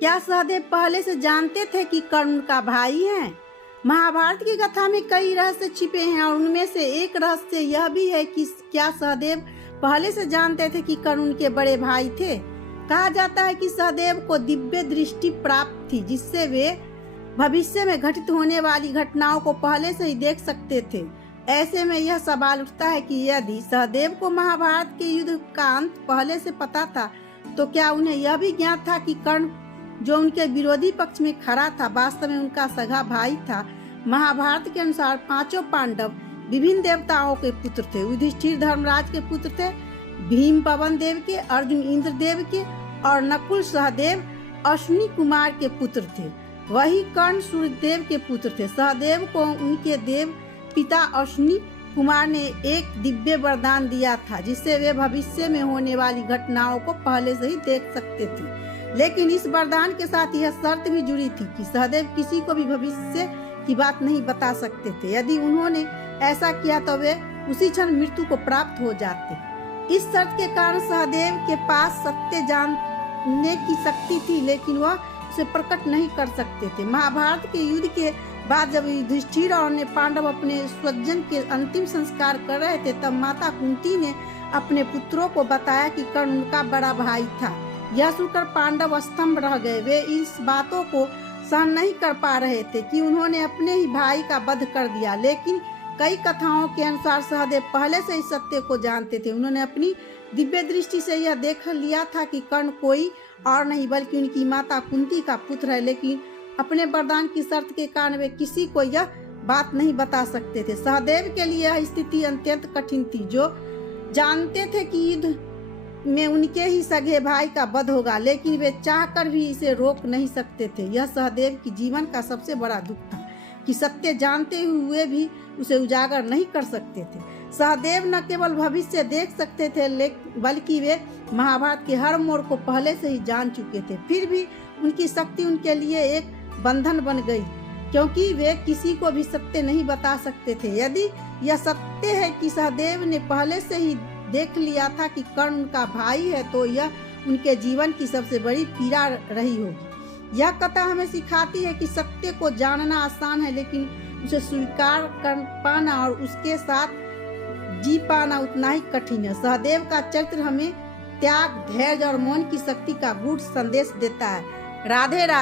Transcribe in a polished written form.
क्या सहदेव पहले से जानते थे कि कर्ण उनका भाई है? महाभारत की कथा में कई रहस्य छिपे हैं और उनमें से एक रहस्य यह भी है कि क्या सहदेव पहले से जानते थे कि कर्ण उनके बड़े भाई थे। कहा जाता है कि सहदेव को दिव्य दृष्टि प्राप्त थी, जिससे वे भविष्य में घटित होने वाली घटनाओं को पहले से ही देख सकते थे। ऐसे में यह सवाल उठता है कि यदि सहदेव को महाभारत के युद्ध का अंत पहले से पता था, तो क्या उन्हें यह भी ज्ञात था कि कर्ण जो उनके विरोधी पक्ष में खड़ा था वास्तव में उनका सगा भाई था। महाभारत के अनुसार पांचों पांडव विभिन्न देवताओं के पुत्र थे। युधिष्ठिर धर्मराज के पुत्र थे, भीम पवन देव के, अर्जुन इंद्र देव के और नकुल सहदेव अश्विनी कुमार के पुत्र थे। वही कर्ण सूर्यदेव के पुत्र थे। सहदेव को उनके देव पिता अश्विनी कुमार ने एक दिव्य वरदान दिया था, जिससे वे भविष्य में होने वाली घटनाओं को पहले से ही देख सकते थे। लेकिन इस वरदान के साथ यह शर्त भी जुड़ी थी कि सहदेव किसी को भी भविष्य की बात नहीं बता सकते थे। यदि उन्होंने ऐसा किया तो वे उसी क्षण मृत्यु को प्राप्त हो जाते। इस शर्त के कारण सहदेव के पास सत्य जानने की शक्ति थी, लेकिन वह उसे प्रकट नहीं कर सकते थे। महाभारत के युद्ध के बाद जब युधिष्ठिर और अन्य पांडव अपने स्वजन के अंतिम संस्कार कर रहे थे, तब माता कुंती ने अपने पुत्रों को बताया कि कर्ण उनका बड़ा भाई था। यह सुनकर पांडव स्तंभ रह गए। वे इस बातों को सहन नहीं कर पा रहे थे कि उन्होंने अपने ही भाई का वध कर दिया। लेकिन कई कथाओं के अनुसार सहदेव पहले से इस सत्य को जानते थे। उन्होंने अपनी दिव्य दृष्टि से यह देख लिया था कि कर्ण कोई और नहीं बल्कि उनकी माता कुंती का पुत्र है। लेकिन अपने वरदान की शर्त के कारण वे किसी को यह बात नहीं बता सकते थे। सहदेव के लिए यह स्थिति अत्यंत कठिन थी। जो जानते थे कि युद्ध में उनके ही सगे भाई का वध होगा, लेकिन वे चाहकर भी इसे रोक नहीं सकते थे। यह सहदेव की जीवन का सबसे बड़ा दुख था कि सत्य जानते हुए भी उसे उजागर नहीं कर सकते थे। सहदेव न केवल भविष्य देख सकते थे, बल्कि वे महाभारत के हर मोड़ को पहले से ही जान चुके थे। फिर भी उनकी शक्ति उनके लिए एक बंधन बन गई, क्योंकि वे किसी को भी सत्य नहीं बता सकते थे। यदि यह सत्य है कि सहदेव ने पहले से ही देख लिया था कि कर्ण उनका भाई है, तो यह उनके जीवन की सबसे बड़ी पीड़ा रही होगी। यह कथा हमें सिखाती है कि सत्य को जानना आसान है, लेकिन उसे स्वीकार कर पाना और उसके साथ जी पाना उतना ही कठिन है। सहदेव का चरित्र हमें त्याग, धैर्य और मौन की शक्ति का गूढ़ संदेश देता है। राधे राधे।